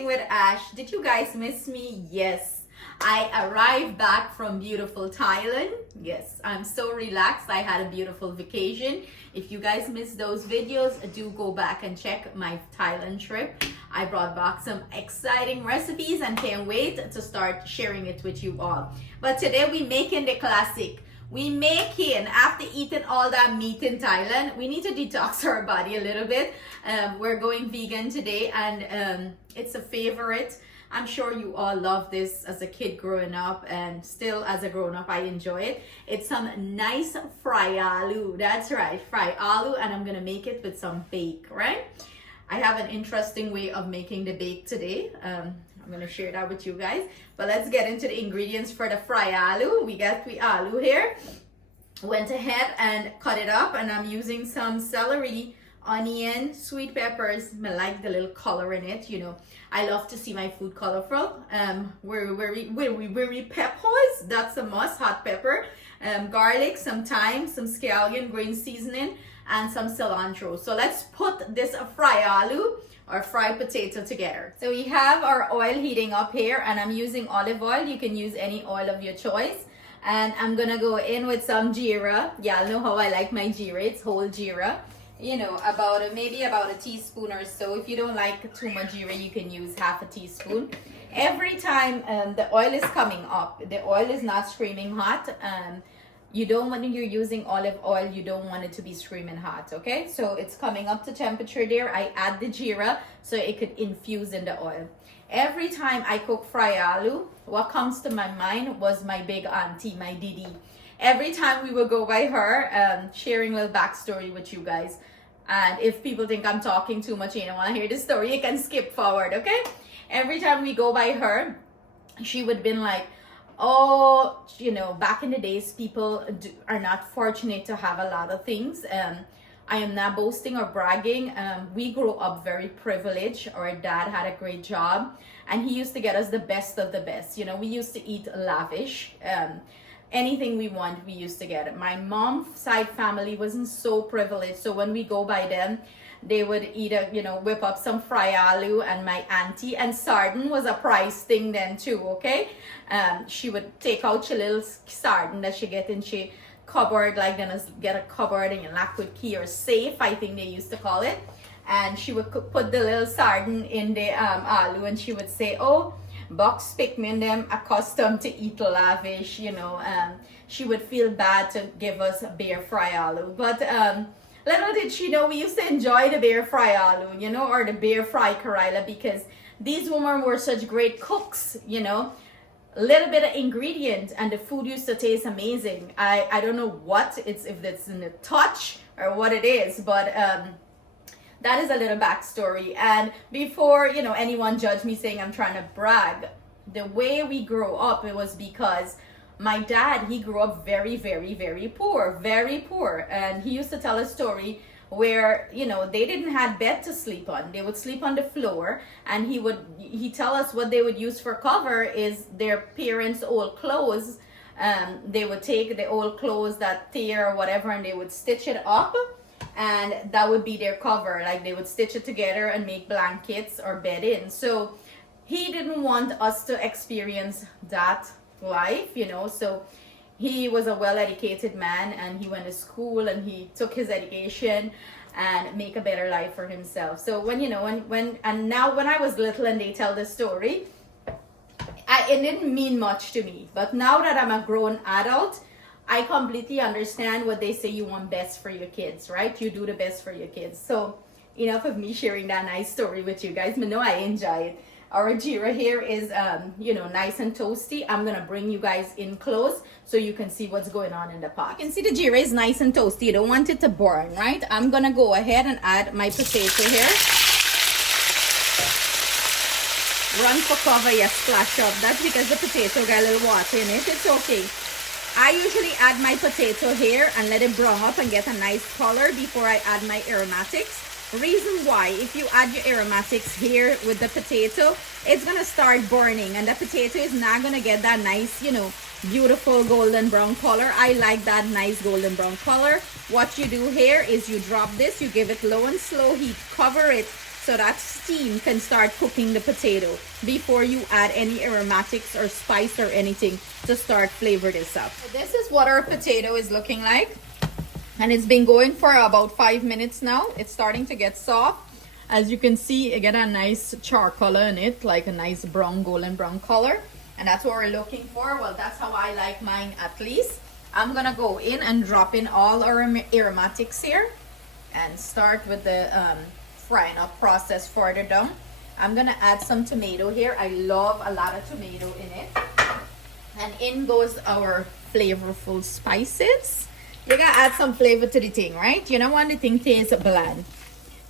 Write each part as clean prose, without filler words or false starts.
Cooking with Ash. Did you guys miss me? Yes. I arrived back from beautiful Thailand. Yes, I'm so relaxed. I had a beautiful vacation. If you guys missed those videos, do go back and check my Thailand trip. I brought back some exciting recipes and can't wait to start sharing it with you all. But today we making the classic. After eating all that meat in Thailand, we need to detox our body a little bit. We're going vegan today, and it's a favorite. I'm sure you all love this as a kid growing up, and still as a grown up I enjoy it. It's some nice fried aloo. That's right, fried aloo, and I'm gonna make it with some bake, right? I have an interesting way of making the bake today. I'm gonna share that with you guys. But let's get into the ingredients for the fried aloo. We got the aloo here. Went ahead and cut it up, and I'm using some celery, onion, sweet peppers. I like the little color in it, you know. I love to see my food colorful. Wiri peppers, that's a must, hot pepper. Garlic, some thyme, some scallion, green seasoning, and some cilantro. So let's put this fried aloo or fried potato together. So we have our oil heating up here, and I'm using olive oil. You can use any oil of your choice. And I'm gonna go in with some jeera. Y'all know how I like my jeera. It's whole jeera. You know, maybe about a teaspoon or so. If you don't like too much jeera, you can use half a teaspoon. Every time the oil is coming up, the oil is not screaming hot. You don't, when you're using olive oil, you don't want it to be screaming hot, okay? So it's coming up to temperature there. I add the jeera so it could infuse in the oil. Every time I cook fried aloo, what comes to my mind was my big auntie, my Didi. Every time we would go by her, sharing a little backstory with you guys. And if people think I'm talking too much and you don't want to hear the story, you can skip forward, okay? Every time we go by her, she would have been like, oh, you know, back in the days, people are not fortunate to have a lot of things. I am not boasting or bragging. We grew up very privileged. Our dad had a great job, and he used to get us the best of the best. You know, we used to eat lavish. Anything we want, we used to get it. My mom's side family wasn't so privileged, so when we go by them, they would either, you know, whip up some fried aloo, and my auntie, and sardine was a price thing then too, okay? She would take out your little sardine that she get in she cupboard, like gonna get a cupboard and you lock with key, or safe, I think they used to call it. And she would put the little sardine in the aloo, and she would say, oh, Box Pickman them accustomed to eat lavish, you know. She would feel bad to give us bare fry aloo, but little did she know we used to enjoy the bare fry aloo, you know, or the bare fry karila, because these women were such great cooks, you know. A little bit of ingredient and the food used to taste amazing. I don't know what it's, if it's in the touch or what it is, but that is a little backstory. And before, you know, anyone judge me saying I'm trying to brag, the way we grew up, it was because my dad, he grew up very, very, very poor, and he used to tell a story where, you know, they didn't have bed to sleep on. They would sleep on the floor, and he tell us what they would use for cover is their parents' old clothes. They would take the old clothes that tear or whatever, and they would stitch it up, and that would be their cover. Like, they would stitch it together and make blankets or bed in. So he didn't want us to experience that life, you know. So he was a well-educated man, and he went to school, and he took his education and make a better life for himself. So when, you know, and now when I was little and they tell the story, it didn't mean much to me. But now that I'm a grown adult, I completely understand what they say, you want best for your kids, right? You do the best for your kids. So enough of me sharing that nice story with you guys. But no, I enjoy it. Our jeera here is, you know, nice and toasty. I'm gonna bring you guys in close so you can see what's going on in the pot. You can see the jeera is nice and toasty. You don't want it to burn, right? I'm gonna go ahead and add my potato here. Run for cover, yes, splash up. That's because the potato got a little water in it. It's okay. I usually add my potato here and let it brown up and get a nice color before I add my aromatics. Reason why, if you add your aromatics here with the potato, it's gonna start burning, and the potato is not gonna get that nice, you know, beautiful golden brown color. I like that nice golden brown color. What you do here is you drop this, you give it low and slow heat, cover it so that steam can start cooking the potato before you add any aromatics or spice or anything to start flavor this up. So this is what our potato is looking like, and it's been going for about 5 minutes now. It's starting to get soft. As you can see, it get a nice charcoal in it, like a nice brown, golden brown color, and that's what we're looking for. Well, that's how I like mine at least. I'm gonna go in and drop in all our aromatics here and start with the frying up process further down. I'm gonna add some tomato here. I love a lot of tomato in it. And in goes our flavorful spices. You gotta add some flavor to the thing, right? You don't want the thing taste bland.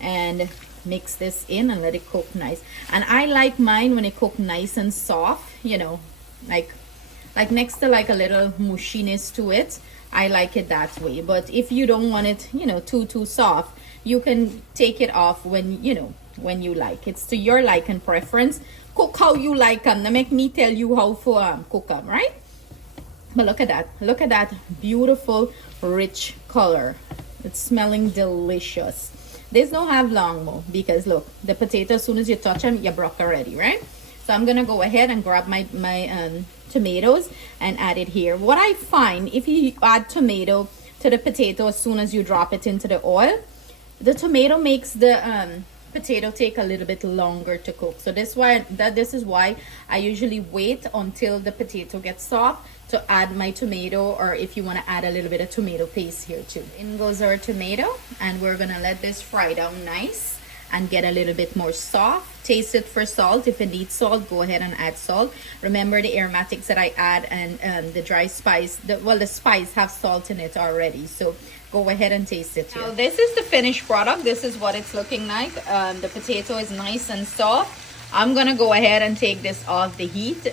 And mix this in and let it cook nice. And I like mine when it cook nice and soft, you know, like next to like a little mushiness to it. I like it that way. But if you don't want it, you know, too soft, you can take it off when, you know, when you like. It's to your like and preference. Cook how you like them. Now make me tell you how to cook them, right? But look at that. Look at that beautiful, rich color. It's smelling delicious. This don't have long more because look, the potato, as soon as you touch them, you broke already, right? So I'm gonna go ahead and grab my tomatoes and add it here. What I find, if you add tomato to the potato as soon as you drop it into the oil, the tomato makes the potato take a little bit longer to cook. So this is why I usually wait until the potato gets soft to add my tomato, or if you want to add a little bit of tomato paste here too. In goes our tomato, and we're gonna let this fry down nice and get a little bit more soft. Taste it for salt. If it needs salt, go ahead and add salt. Remember the aromatics that I add and the dry spice, the spice have salt in it already, so go ahead and taste it here. Now this is the finished product. This is what it's looking like. The potato is nice and soft. I'm gonna go ahead and take this off the heat,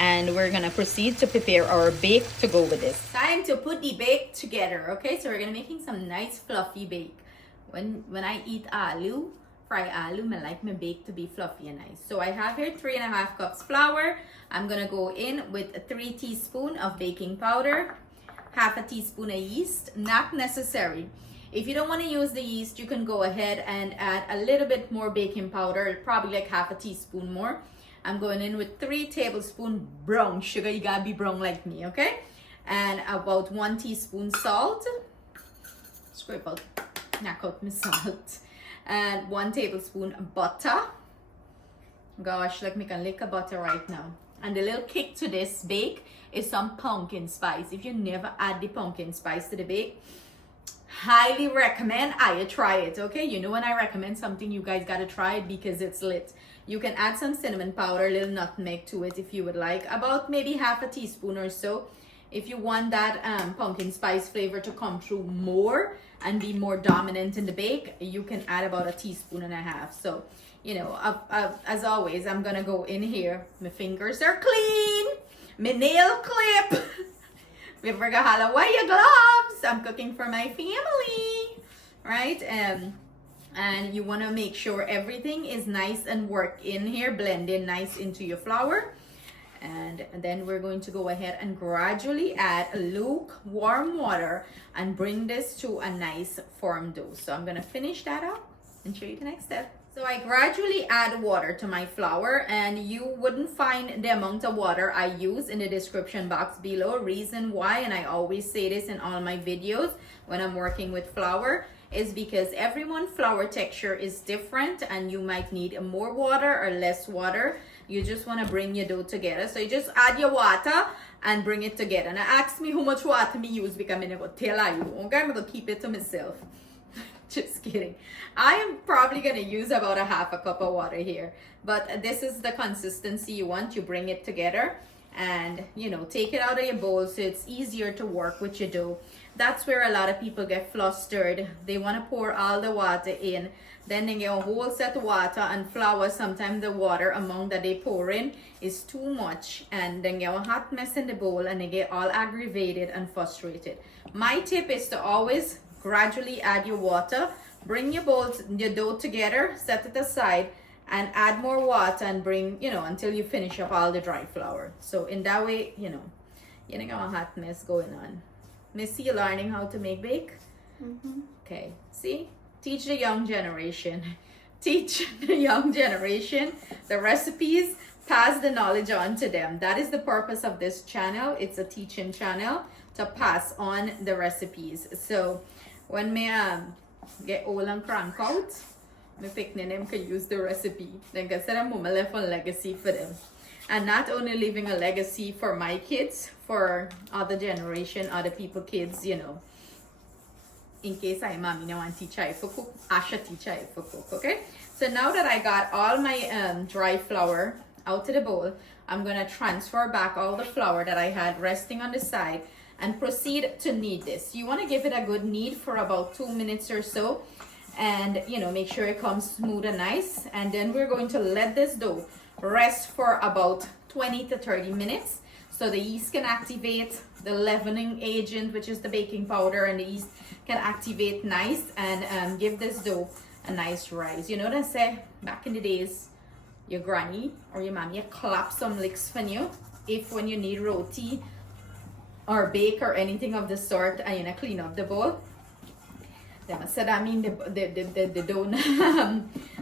and we're gonna proceed to prepare our bake to go with this. Time to put the bake together. Okay, so we're gonna making some nice fluffy bake. When I eat aloo, fry aloo, I like my bake to be fluffy and nice. So I have here 3.5 cups flour. I'm gonna go in with 3 teaspoons of baking powder, half a teaspoon of yeast, not necessary. If you don't want to use the yeast, you can go ahead and add a little bit more baking powder, probably like half a teaspoon more. I'm going in with 3 tablespoons brown sugar. You gotta be brown like me, okay? And about 1 teaspoon salt. Scrape out, knock out my salt. And 1 tablespoon butter. Gosh, like me can lick a butter right now. And the little kick to this bake is some pumpkin spice. If you never add the pumpkin spice to the bake, highly recommend I try it. Okay, you know when I recommend something, you guys gotta try it because it's lit. You can add some cinnamon powder, a little nutmeg to it if you would like, about maybe half a teaspoon or so. If you want that pumpkin spice flavor to come through more and be more dominant in the bake, you can add about 1.5 teaspoons. So, you know, as always, I'm gonna go in here. My fingers are clean. My nail clip. We forgot how to wear your gloves. I'm cooking for my family, right? And you want to make sure everything is nice and work in here, blend in nice into your flour. And then we're going to go ahead and gradually add lukewarm water and bring this to a nice firm dough. So I'm going to finish that up and show you the next step. So I gradually add water to my flour, and you wouldn't find the amount of water I use in the description box below. Reason why, and I always say this in all my videos when I'm working with flour, is because everyone's flour texture is different and you might need more water or less water. You just want to bring your dough together. So you just add your water and bring it together. Now ask me how much water me use because I'm going to tell you. Okay, I'm going to keep it to myself. Just kidding. I am probably going to use about 1/2 cup of water here. But this is the consistency you want. You bring it together and, you know, take it out of your bowl so it's easier to work with your dough. That's where a lot of people get flustered. They want to pour all the water in. Then they get a whole set of water and flour. Sometimes the water amount that they pour in is too much. And then get a hot mess in the bowl and they get all aggravated and frustrated. My tip is to always gradually add your water. Bring your dough together, set it aside, and add more water and bring, you know, until you finish up all the dry flour. So in that way, you know, you don't got a hot mess going on. Missy, you learning how to make bake? Okay, see? Teach the young generation. teach the young generation the recipes, pass the knowledge on to them. That is the purpose of this channel. It's a teaching channel to pass on the recipes. So when me get old and crank out, my picnic them can use the recipe. Then consider mama left a legacy for them. And not only leaving a legacy for my kids, for other generation, other people kids, you know. In case I mommy no want teach I for cook, Asha teach I for cook, okay? So now that I got all my dry flour out to the bowl, I'm gonna transfer back all the flour that I had resting on the side and proceed to knead this. You wanna give it a good knead for about 2 minutes or so, and you know, make sure it comes smooth and nice. And then we're going to let this dough rest for about 20 to 30 minutes so the yeast can activate, the leavening agent, which is the baking powder, and the yeast can activate nice and give this dough a nice rise. You know what I say back in the days, your granny or your mommy clap some licks for you if when you need roti or bake or anything of the sort and you clean up the bowl. Them said that mean the dough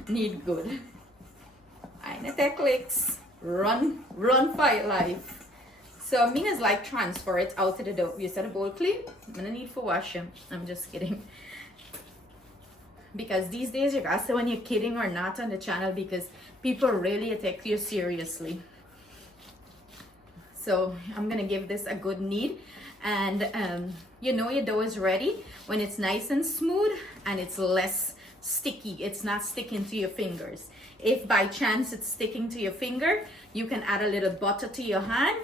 need good. I need take clicks, run for your life. So me is like transfer it out to the dough. You said the bowl clean? I'm gonna need for wash them. I'm just kidding. Because these days you gotta say when you're kidding or not on the channel, because people really take you seriously. So I'm gonna give this a good knead, and you know your dough is ready when it's nice and smooth and it's less sticky. It's not sticking to your fingers. If by chance it's sticking to your finger, you can add a little butter to your hand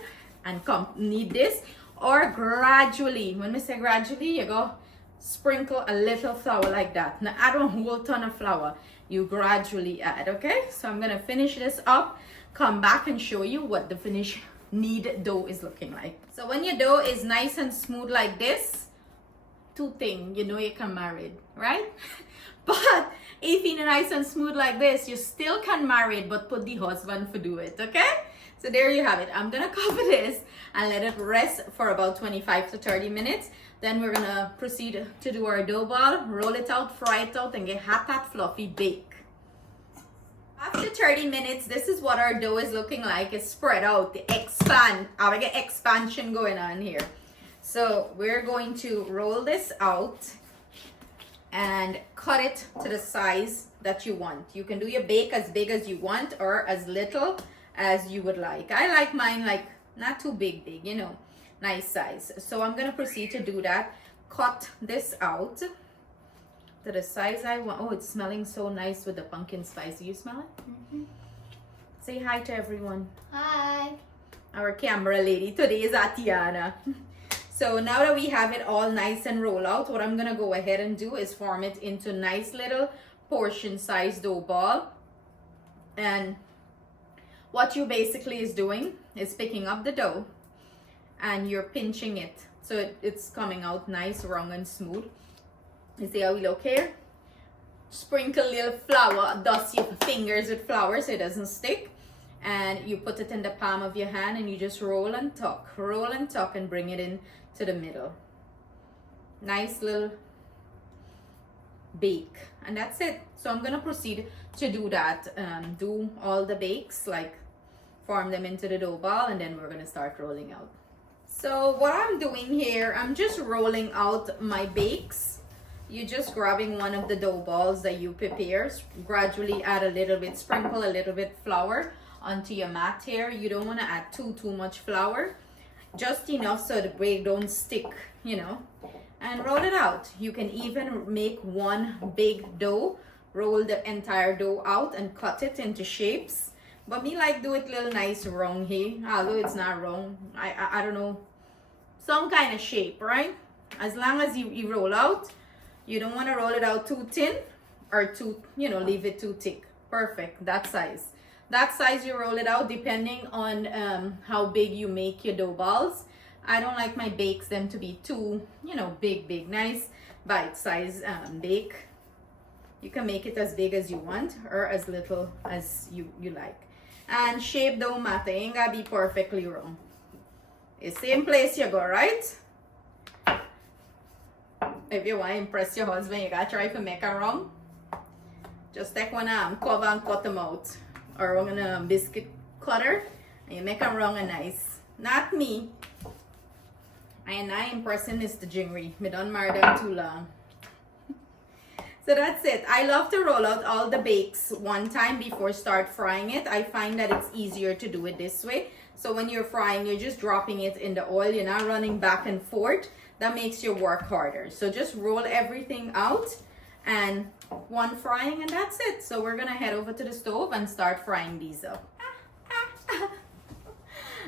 and come knead this, or gradually, when we say gradually, you go sprinkle a little flour like that. Now add a whole ton of flour, you gradually add, okay? So I'm gonna finish this up, come back and show you what the finished knead dough is looking like. So when your dough is nice and smooth like this, two things, you know you can marry, right? But if it's nice and smooth like this, you still can marry it, but put the husband for do it, okay? So there you have it. I'm gonna cover this and let it rest for about 25 to 30 minutes. Then we're gonna proceed to do our dough ball, roll it out, fry it out, and get hot, fluffy bake. After 30 minutes, this is what our dough is looking like. It's spread out, the expand. I get expansion going on here. So we're going to roll this out and cut it to the size that you want. You can do your bake as big as you want or as little as you would like. I like mine like not too big, you know, nice size. So I'm gonna proceed to do that. Cut this out to the size I want. Oh, it's smelling so nice with the pumpkin spice. Do you smell it? Mm-hmm. Say hi to everyone. Hi. Our camera lady today is Atiana. So now that we have it all nice and roll out, what I'm gonna go ahead and do is form it into nice little portion size dough ball. And what you basically is doing is picking up the dough and you're pinching it so it's coming out nice, round and smooth. You see how we look here? Sprinkle a little flour, dust your fingers with flour so it doesn't stick, and you put it in the palm of your hand and you just roll and tuck and bring it in to the middle. Nice little bake, and that's it. So I'm gonna proceed to do that, do all the bakes, like form them into the dough ball, and then we're gonna start rolling out. So what I'm doing here, I'm just rolling out my bakes. You're just grabbing one of the dough balls that you prepare, gradually add a little bit, sprinkle a little bit flour onto your mat here. You don't want to add too much flour, just enough so the bread don't stick, you know, and roll it out. You can even make one big dough, roll the entire dough out and cut it into shapes. But me like do it little nice round here, although it's not round. I don't know, some kind of shape, right? As long as you roll out, you don't want to roll it out too thin or too, you know, leave it too thick. Perfect, that size. That size you roll it out depending on how big you make your dough balls. I don't like my bakes them to be too, you know, big, nice bite size bake. You can make it as big as you want or as little as you like. And shape don't matter, ain't gotta be perfectly round. It's same place you go, right? If you want to impress your husband, you gotta try to make it wrong. Just take one cover and cut them out. Or we're gonna biscuit cutter and you make them round and nice. Not me. I am person is the jingri. Me don't marry them too long. So that's it. I love to roll out all the bakes one time before start frying it. I find that it's easier to do it this way. So when you're frying, you're just dropping it in the oil. You're not running back and forth. That makes your work harder. So just roll everything out and one frying and that's it. So we're gonna head over to the stove and start frying these up.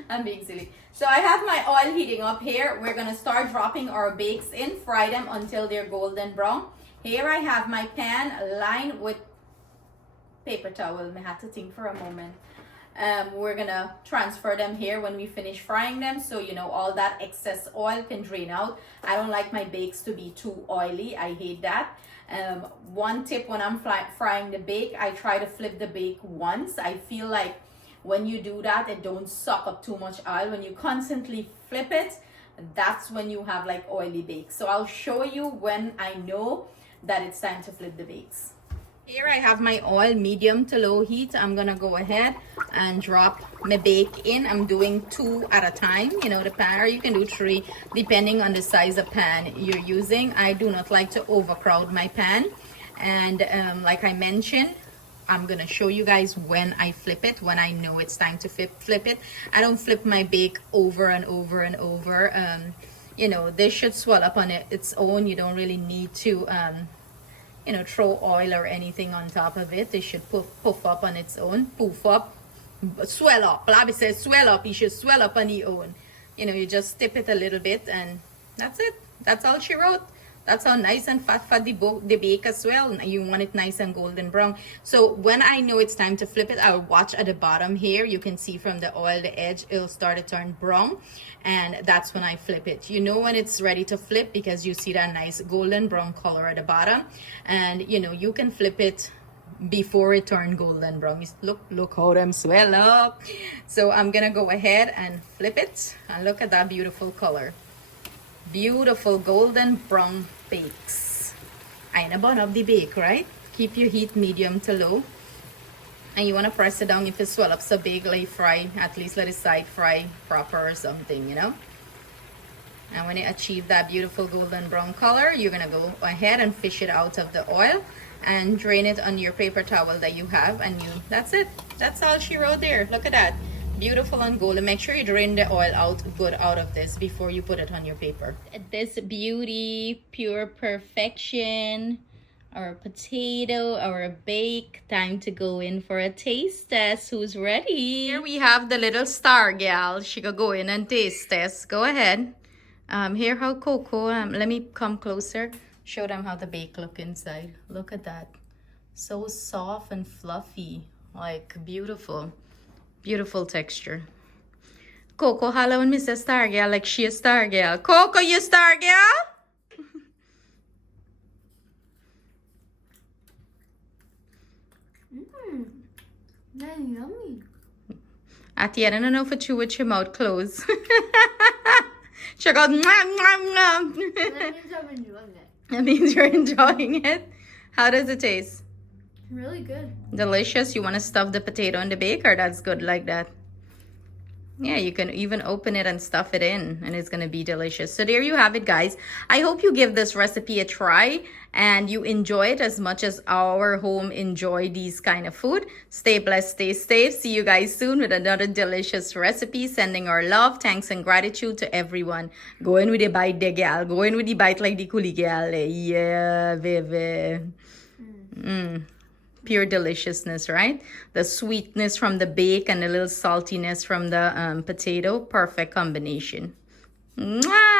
I'm being silly. So I have my oil heating up here. We're gonna start dropping our bakes in, fry them until they're golden brown. Here I have my pan lined with paper towel. I have to think for a moment. We're gonna transfer them here when we finish frying them, so you know all that excess oil can drain out. I don't like my bakes to be too oily. I hate that. One tip when I'm frying the bake, I try to flip the bake once. I feel like when you do that, it don't suck up too much oil. When you constantly flip it, that's when you have like oily bakes. So I'll show you when I know that it's time to flip the bakes. Here I have my oil medium to low heat. I'm gonna go ahead and drop my bake in. I'm doing 2 at a time, you know, the pan, or you can do 3 depending on the size of pan you're using. I do not like to overcrowd my pan, and like I mentioned, I'm gonna show you guys when I flip it, when I know it's time to flip it. I don't flip my bake over and over and over. You know, this should swell up on its own. You don't really need to you know, throw oil or anything on top of it. It should puff up on its own. Poof up, swell up. Blabby says swell up. It should swell up on its own. You know, you just tip it a little bit and that's it. That's all she wrote. That's how nice and fat the bake as well. You want it nice and golden brown. So when I know it's time to flip it, I'll watch at the bottom here. You can see from the oil, the edge, it'll start to turn brown. And that's when I flip it. You know when it's ready to flip because you see that nice golden brown color at the bottom. And you know, you can flip it before it turned golden brown. Look how them swell up. So I'm gonna go ahead and flip it. And look at that beautiful color. Beautiful golden brown bakes. I know burn up the bake, right? Keep your heat medium to low. And you want to press it down if it swell up so big, like fry, at least let it side fry proper or something, you know. And when you achieve that beautiful golden brown color, you're gonna go ahead and fish it out of the oil and drain it on your paper towel that you have, and that's it. That's all she wrote there. Look at that. Beautiful and golden. Make sure you drain the oil out good out of this before you put it on your paper. This beauty, pure perfection, our potato, our bake. Time to go in for a taste test. Who's ready? Here we have the little star gal. She could go in and taste test. Go ahead. Here how Coco, let me come closer. Show them how the bake look inside. Look at that. So soft and fluffy. Like beautiful. Beautiful texture. Coco, hello and Mr. Star Girl, like she a star girl. Coco, you star girl? That's yummy. At the end, I don't know if it's you with your mouth closed. She goes, mwah, mwah, mwah. That means I'm enjoying it. That means you're enjoying it. How does it taste? Really good. Delicious. You want to stuff the potato in the bake, or that's good like that? Yeah, you can even open it and stuff it in and it's going to be delicious. So there you have it, guys. I hope you give this recipe a try and you enjoy it as much as our home enjoy these kind of food. Stay blessed, stay safe. See you guys soon with another delicious recipe. Sending our love, thanks and gratitude to everyone. Go in with the bite, the gal. Go in with the bite like the coolie gal. Yeah, baby. Pure deliciousness, right? The sweetness from the bake and the little saltiness from the potato. Perfect combination. Mwah!